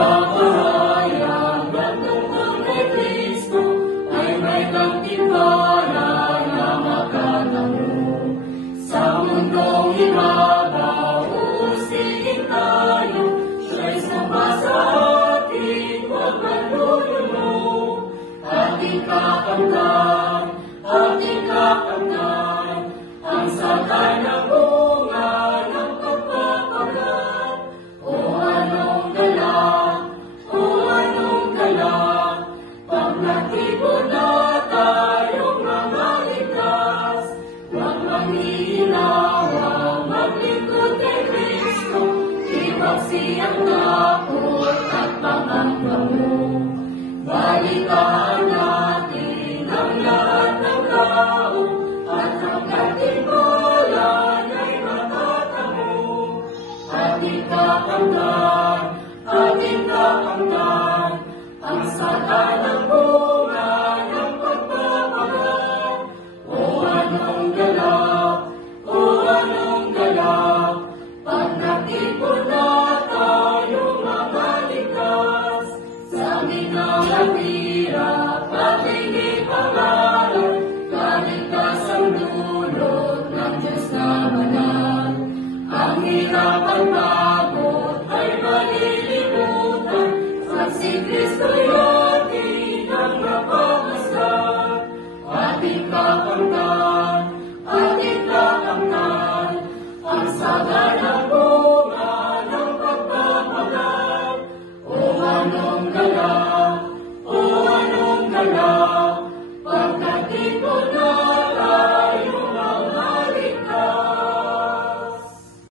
pagpapahayag ng tungkol kay Kristo ay may katiwala na makatamo. Sa mundong ibabaw, usigin tayo, siya'y sumpa sa atin, huwag manlulumo. Ating kakamtan, ang sakay na bunga ng pagpapagat. O anong galak, pag natipon na tayong mga ligtas. Huwag manghihinawa, maglingkod kay Kristo, iwag siyang takot at pangamba mo. Balitaan natin ang lahat ng tao, at hanggang timbalan ay matatamo. Ating kakamtan, ang saka ng bunga ng pagpapagat. O anong galak, pag natipon na tayo mga ligtas. Sa amin ang hirap at hindi pangarap, kaligtasang dulot ng Diyos na banal. Ang hirap at pagod ay malilimutan, sa si Kristo'y atin ang mapapaslan. Ating kakamtan, ang saga